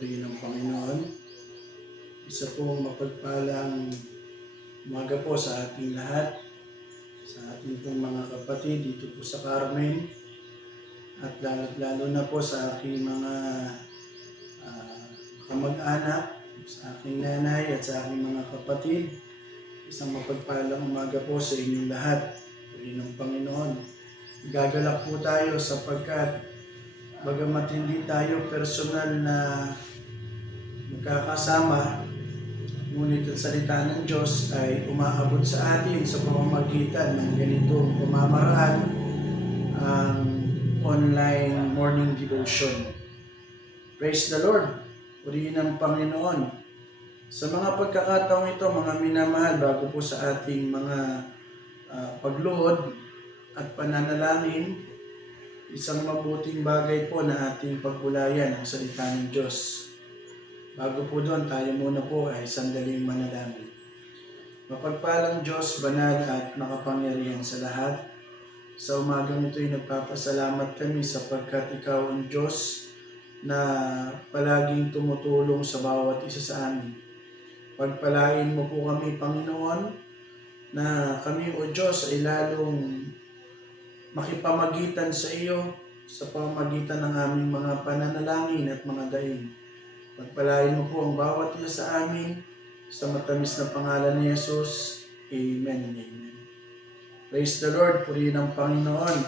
purihin ng Panginoon. Isa pong mapagpalang umaga po sa ating lahat, sa ating pong mga kapatid dito po sa Carmen, at lalo na po sa aking mga kamag-anak, sa aking nanay at sa aking mga kapatid. Isang mapagpalang umaga po sa inyong lahat, purihin ng Panginoon. Gagalak po tayo sapagkat bagamat hindi tayo personal na magkakasama, ngunit ang salita ng Diyos ay umaabot sa atin sa pamamagitan ng ganitong pamamaraan, ang online morning devotion. Praise the Lord! Purihin ng Panginoon. Sa mga pagkakataong ito, mga minamahal, bago po sa ating mga pagluhod at pananalangin, isang mabuting bagay po na ating pagbulayan ang salita ng Diyos. Bago po doon, tayo muna po ay sandaling manalangin. Mapagpalang Diyos, banal at makapangyarihan sa lahat, sa umagang ito ay nagpapasalamat kami sapagkat Ikaw ang Diyos na palaging tumutulong sa bawat isa sa amin. Pagpalain mo po kami, Panginoon, na kami o Diyos ay lalong makipamagitan sa iyo sa pamamagitan ng aming mga pananalangin at mga daing. Pagpalain mo po ang bawat isa sa amin sa matamis na pangalan ni Jesus. Amen and amen. Praise the Lord, purihin ng Panginoon.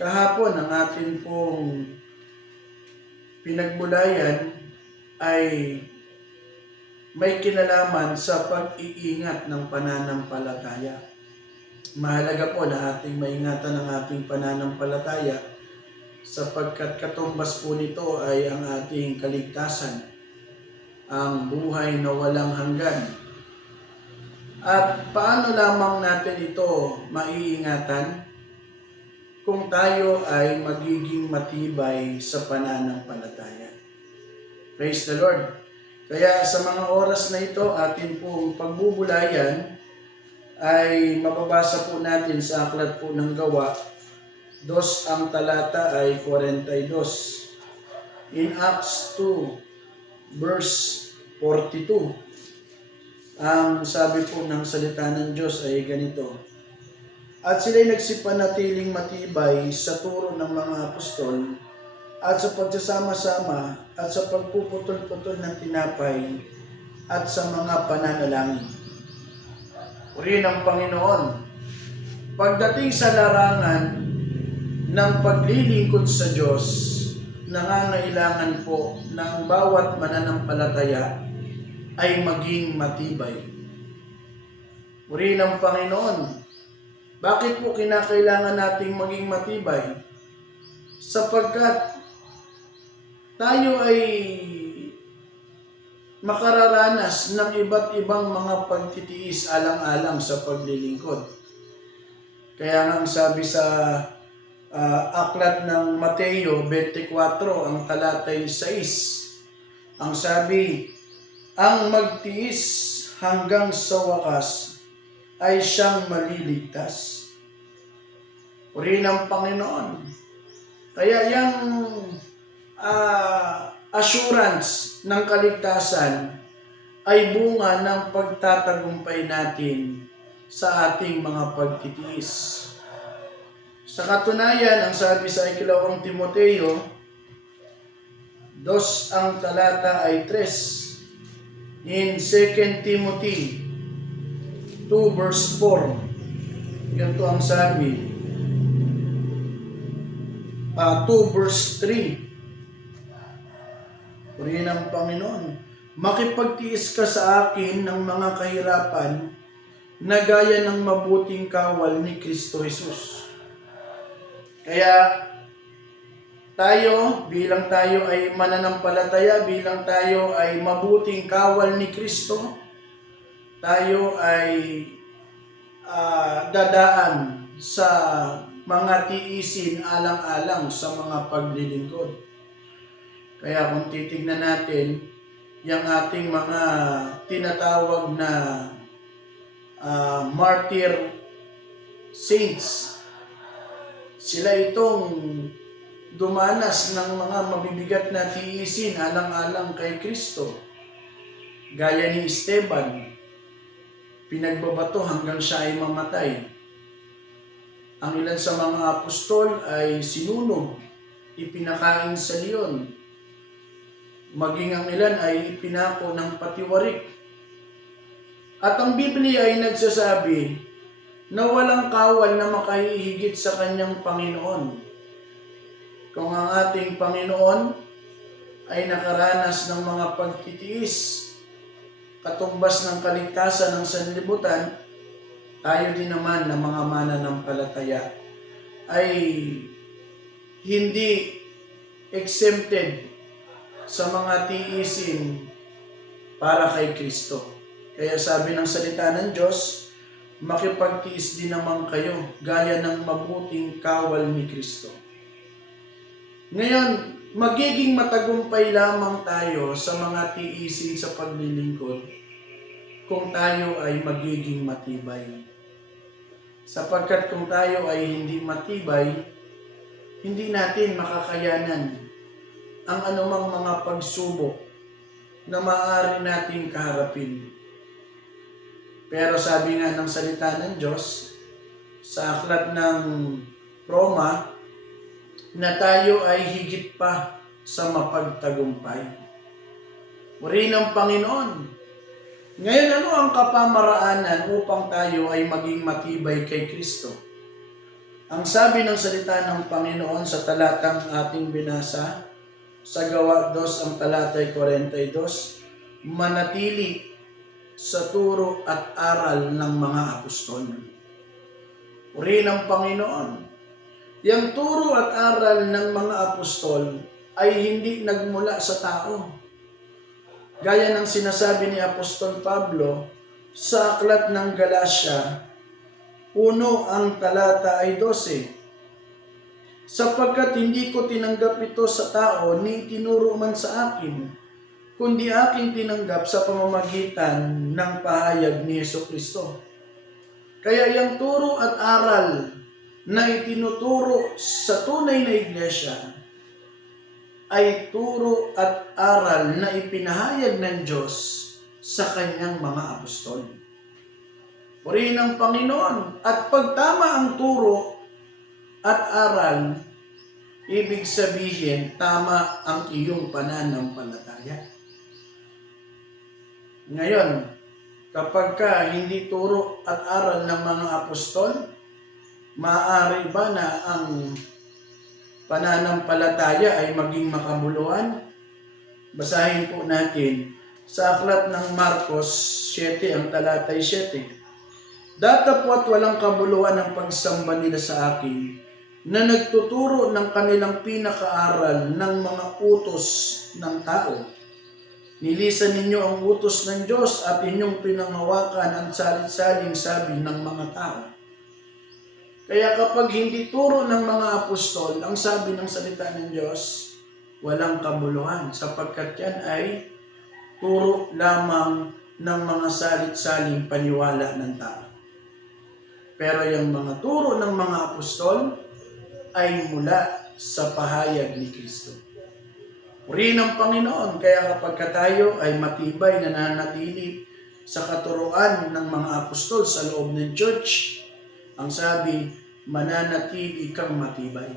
Kahapon ang atin pong pinagbulayan ay may kinalaman sa pag-iingat ng pananampalataya. Mahalaga po na ating maingatan ang ating pananampalataya sapagkat katumbas po nito ay ang ating kaligtasan, ang buhay na walang hanggan. At paano lamang natin ito maiingatan? Kung tayo ay magiging matibay sa pananampalataya. Praise the Lord! Kaya sa mga oras na ito, atin pong pagbubulayan ay mababasa po natin sa aklat po ng Gawa, 2 ang talata ay 42. In Acts 2, verse 42, ang sabi po ng salita ng Diyos ay ganito: At sila'y nagsipanatiling matibay sa turo ng mga apostol at sa pagsasama-sama at sa pagpuputol-putol ng tinapay at sa mga pananalangin. Purihin ng Panginoon. Pagdating sa larangan ng paglilingkod sa Diyos, nangangailangan po ng bawat mananampalataya ay maging matibay. Purihin ng Panginoon. Bakit po kinakailangan nating maging matibay? Sapagkat tayo ay makararanas ng iba't ibang mga pagtitiis alang-alang sa paglilingkod. Kaya nga sabi sa aklat ng Mateo 24, ang talatay 6, ang sabi, ang magtiis hanggang sa wakas ay siyang maliligtas. Purihin ng Panginoon. Kaya yung assurance ng kaligtasan ay bunga ng pagtatagumpay natin sa ating mga pagtitiis. Sa katunayan, ang sabi sa ikalawang Timoteo 2 ang talata ay 3. In 2 Timothy 2 verse 4, ganito ang sabi. 2 verse 3, purihin ng Panginoon, makipagtiis ka sa akin ng mga kahirapan na gaya ng mabuting kawal ni Kristo Jesus. Kaya bilang tayo ay mananampalataya, bilang tayo ay mabuting kawal ni Kristo, tayo ay dadaan sa mga tiisin alang-alang sa mga paglilingkod. Kaya kung titignan natin, yung ating mga tinatawag na martyr saints, sila itong dumanas ng mga mabibigat na tiisin alang-alang kay Kristo. Gaya ni Esteban, pinagbabato hanggang siya ay mamatay. Ang ilan sa mga apostol ay sinunog, ipinakain sa leon. Maging ang ilan ay ipinako ng patiwarik. At ang Biblia ay nagsasabi na walang kawal na makahihigit sa kanyang Panginoon. Kung ang ating Panginoon ay nakaranas ng mga pagtitiis, katumbas ng kaligtasan ng sanlibutan, tayo din naman ng mga mananampalataya ay hindi exempted sa mga tiisin para kay Kristo. Kaya sabi ng salita ng Diyos, makipagtiis din naman kayo gaya ng mabuting kawal ni Kristo. Ngayon, magiging matagumpay lamang tayo sa mga tiisin sa paglilingkod kung tayo ay magiging matibay. Sapagkat kung tayo ay hindi matibay, hindi natin makakayanan ang anumang mga pagsubok na maaari nating kaharapin. Pero sabi nga ng salita ng Diyos sa aklat ng Roma, na tayo ay higit pa sa mapagtagumpay. Purihin ang Panginoon. Ngayon, ano ang kapamaraanan upang tayo ay maging matibay kay Kristo? Ang sabi ng salita ng Panginoon sa talatang ating binasa, sa Gawa 2 ang talatay 42, manatili sa turo at aral ng mga apostol. Purihin ang Panginoon. Yang turo at aral ng mga apostol ay hindi nagmula sa tao. Gaya ng sinasabi ni Apostol Pablo sa aklat ng Galacia, 1 ang talata ay 12. Sapagkat hindi ko tinanggap ito sa tao ni tinuro man sa akin, kundi aking tinanggap sa pamamagitan ng pahayag ni Jesucristo. Kaya yung turo at aral na itinuturo sa tunay na iglesia ay turo at aral na ipinahayag ng Diyos sa kanyang mga apostol. Purihin ang Panginoon. At pag tama ang turo at aral, ibig sabihin tama ang iyong pananampalataya. Ngayon, kapag hindi turo at aral ng mga apostol, maaari ba na ang pananampalataya ay maging makabuluhan? Basahin po natin sa aklat ng Marcos 7 ang talatay 7. Datapwat walang kabuluhan ang pagsamba nila sa akin na nagtuturo ng kanilang pinakaaral ng mga utos ng tao. Nilisan ninyo ang utos ng Diyos at inyong pinanghawakan ang salit-saling sabi ng mga tao. Kaya kapag hindi turo ng mga apostol, ang sabi ng salita ng Diyos, walang kabuluhan sapagkat yan ay turo lamang ng mga salit-saling paniwala ng tao. Pero yung mga turo ng mga apostol ay mula sa pahayag ni Kristo. Purihin ang Panginoon, kaya kapag tayo ay matibay na nanatili sa katuruan ng mga apostol sa loob ng church, ang sabi, mananatili kang matibay.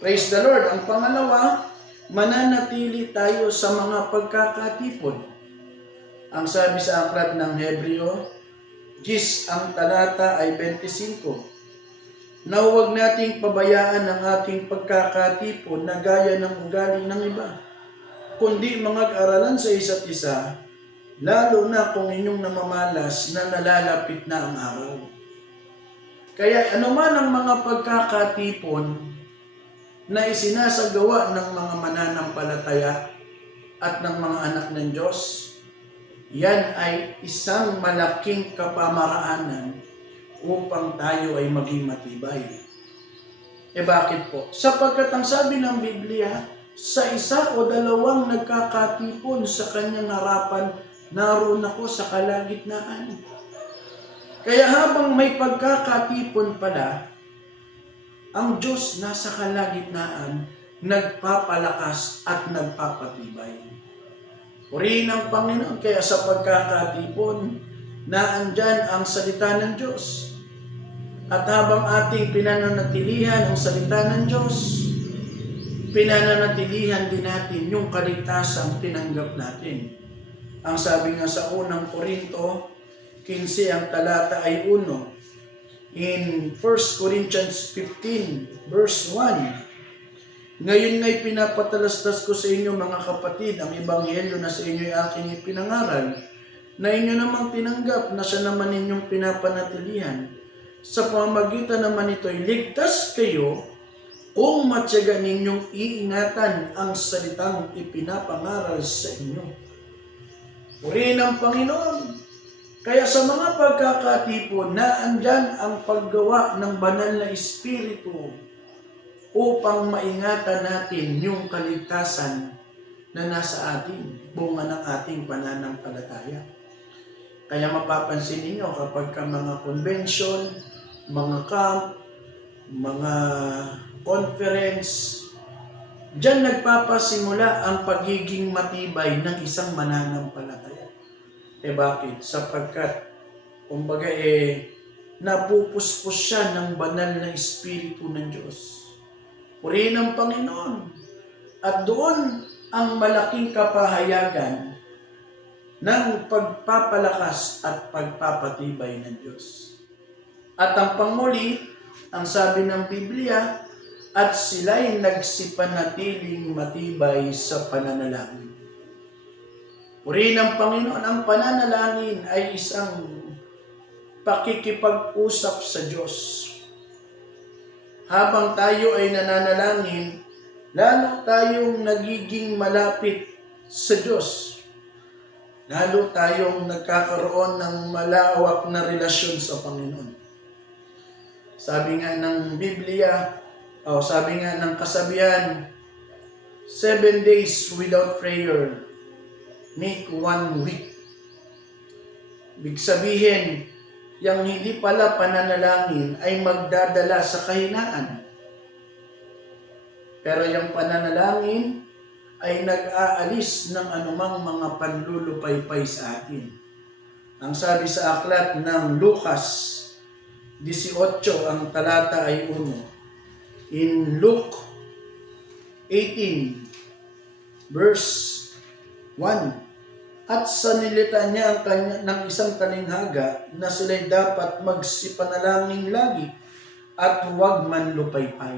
Praise the Lord. Ang pangalawa, mananatili tayo sa mga pagkakatipon. Ang sabi sa aklat ng Hebreo, 10 ang talata ay 25. Na huwag nating pabayaan ang ating pagkakatipon na gaya ng ugali ng iba, kundi mag-aralan sa isa't isa, lalo na kung inyong namamalas na nalalapit na ang araw. Kaya anuman ang mga pagkakatipon na isinasagawa ng mga mananampalataya at ng mga anak ng Diyos, yan ay isang malaking kapamaraanan upang tayo ay maging matibay. Bakit po? Sapagkat ang sabi ng Biblia, sa isa o dalawang nagkakatipon sa kanyang harapan, naroon ako sa kalagitnaan. Kaya habang may pagkakatipon pala, Ang Diyos nasa kalagitnaan, nagpapalakas at nagpapatibay. Purihin ang Panginoon kaya sa pagkakatipon na andyan ang salita ng Diyos. At habang ating pinananatilihan ang salita ng Diyos, pinananatilihan din natin yung kaligtasang tinanggap natin. Ang sabi nga sa unang Korinto 15 ang talata ay 1. In 1 Corinthians 15 verse 1, ngayon nga'y pinapatalastas ko sa inyo mga kapatid ang ebanghelyo na sa inyo ay aking ipinangaral, na inyo namang tinanggap na siya naman inyong pinapanatilihan. Sa pamamagitan naman ito ay ligtas kayo kung matyaga ninyong iingatan ang salitang ipinapangaral sa inyo. Purihin ang Panginoon. Kaya sa mga pagkakatipon na andyan ang paggawa ng banal na Espiritu upang maingatan natin yung kaligtasan na nasa atin, bunga ng ating pananampalataya. Kaya mapapansin ninyo kapag ka mga convention, mga camp, mga conference, diyan nagpapasimula ang pagiging matibay ng isang mananampalataya. Bakit? Sapagkat, kumbaga napupuspos siya ng banal na Espiritu ng Diyos. Purihin ang Panginoon. At doon ang malaking kapahayagan ng pagpapalakas at pagpapatibay ng Diyos. At ang pangmuli, ang sabi ng Biblia, at sila'y nagsipanatiling matibay sa pananalangin. Purihin ang Panginoon, ang pananalangin ay isang pakikipag-usap sa Diyos. Habang tayo ay nananalangin, lalo tayong nagiging malapit sa Diyos. Lalo tayong nagkakaroon ng malawak na relasyon sa Panginoon. Sabi nga ng Biblia, sabi nga ng kasabihan, 7 days without prayer make 1 week. Ibig sabihin, yung hindi pala pananalangin ay magdadala sa kahinaan. Pero yung pananalangin ay nag-aalis ng anumang mga panlulupaypay sa atin. Ang sabi sa aklat ng Lucas 18, ang talata ay 1. In Luke 18, verse 1, at sanilita niya ng isang talinghaga na sila'y dapat magsipanalangin lagi at huwag manlupaypay.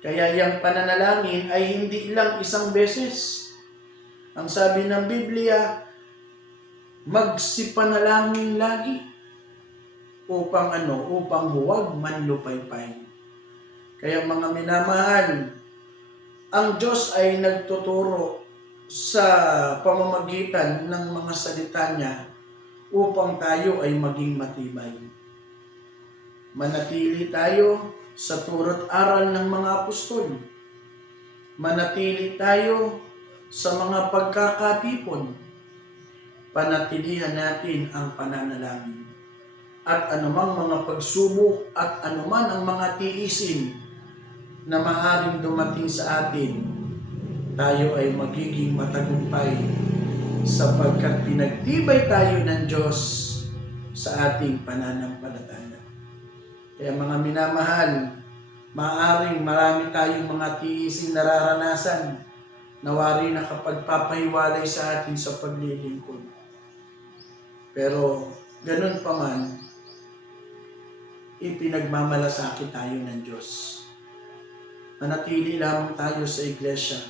Kaya yung pananalangin ay hindi lang isang beses. Ang sabi ng Biblia, magsipanalangin lagi upang huwag manlupaypay. Kaya mga minamahal, ang Diyos ay nagtuturo sa pamamagitan ng mga salita niya upang tayo ay maging matibay. Manatili tayo sa turo't aral ng mga apostol. Manatili tayo sa mga pagkakatipon. Panatilihan natin ang pananalangin. At anumang mga pagsubok at anuman ang mga tiisin na maaaring dumating sa atin, tayo ay magiging matagumpay sapagkat pinagtibay tayo ng Diyos sa ating pananampalataya. Kaya mga minamahal, maaaring marami tayong mga tiising nararanasan na wari na kapag papahiwalay sa atin sa paglilingkod. Pero ganun pa man, ipinagmamalasakit tayo ng Diyos. Manatili lamang tayo sa iglesia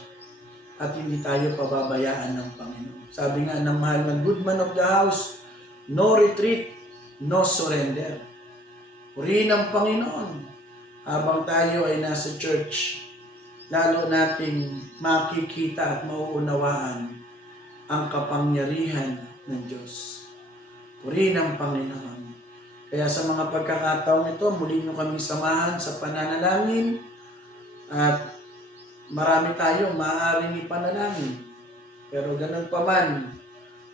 at hindi tayo pababayaan ng Panginoon. Sabi nga ng mahal ng good man of the house, no retreat, no surrender. Purihin ang Panginoon habang tayo ay nasa church. Lalo nating makikita at mauunawaan ang kapangyarihan ng Diyos. Purihin ang Panginoon. Kaya sa mga pagkakataong ito, muli nyo kami samahan sa pananalangin at marami tayo maaaring ipanalangin. Pero ganun pa man,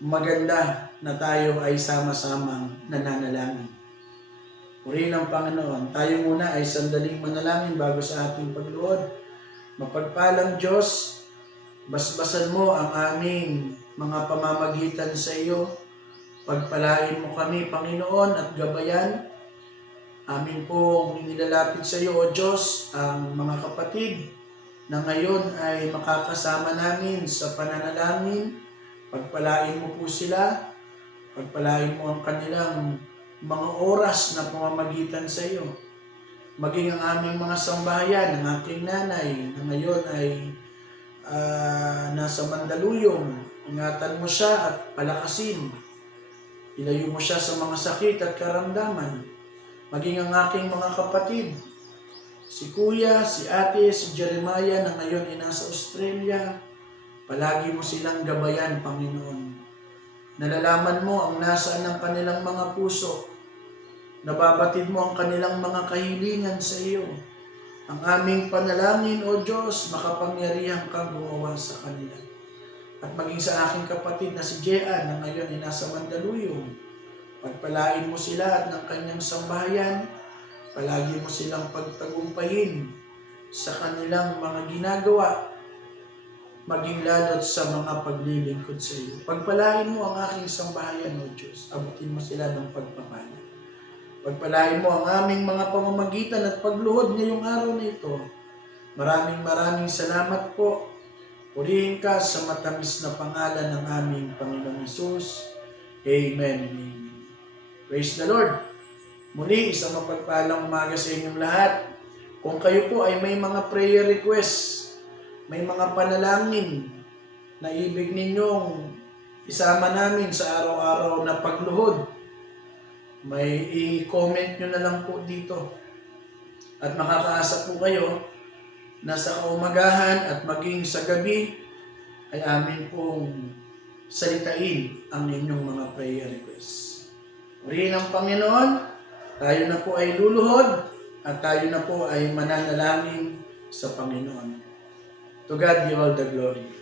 maganda na tayo ay sama-samang nananalangin. Purihin ang Panginoon. Tayo muna ay sandaling manalangin bago sa ating pagluhod. Mapagpalang Diyos, basbasan mo ang aming mga pamamagitan sa iyo. Pagpalain mo kami, Panginoon, at gabayan. Amin pong inilalapit sa iyo, O Diyos, ang mga kapatid na ngayon ay makakasama namin sa pananalangin. Pagpalain mo po sila. Pagpalain mo ang kanilang mga oras na pamamagitan sa iyo. Maging ang aming mga sambahayan, ang aking nanay na ngayon ay nasa Mandaluyong. Ingatan mo siya at palakasin. Ilayo mo siya sa mga sakit at karamdaman. Maging ang aking mga kapatid, si Kuya, si Ate, si Jeremiah na ngayon ay nasa Australia. Palagi mo silang gabayan, Panginoon. Nalalaman mo ang nasaan ng kanilang mga puso. Nababatid mo ang kanilang mga kahilingan sa iyo. Ang aming panalangin, O Diyos, makapangyarihan kang gumawa sa kanila. At maging sa aking kapatid na si Jean na ngayon ay nasa Mandaluyong, pagpalain mo sila at ng kanyang sambahayan, palagi mo silang pagtagumpayin sa kanilang mga ginagawa, maging lalot sa mga paglilingkod sa iyo. Pagpalain mo ang aking sambahayan, O Diyos, abutin mo sila ng pagpapala. Pagpalain mo ang aming mga pamamagitan at pagluhod ngayong araw na ito. Maraming salamat po. Purihin ka sa matamis na pangalan ng aming Panginoong Hesus. Amen and amen. Praise the Lord. Muli, isang mapagpalang umaga sa inyong lahat. Kung kayo po ay may mga prayer requests, may mga panalangin na ibig ninyong isama namin sa araw-araw na pagluhod, may i-comment nyo na lang po dito. At makakaasa po kayo na sa kaumagahan at maging sa gabi ay amin pong salitain ang inyong mga prayer requests. Purihin ang Panginoon, tayo na po ay luluhod at tayo na po ay mananalangin sa Panginoon. To God be all the glory.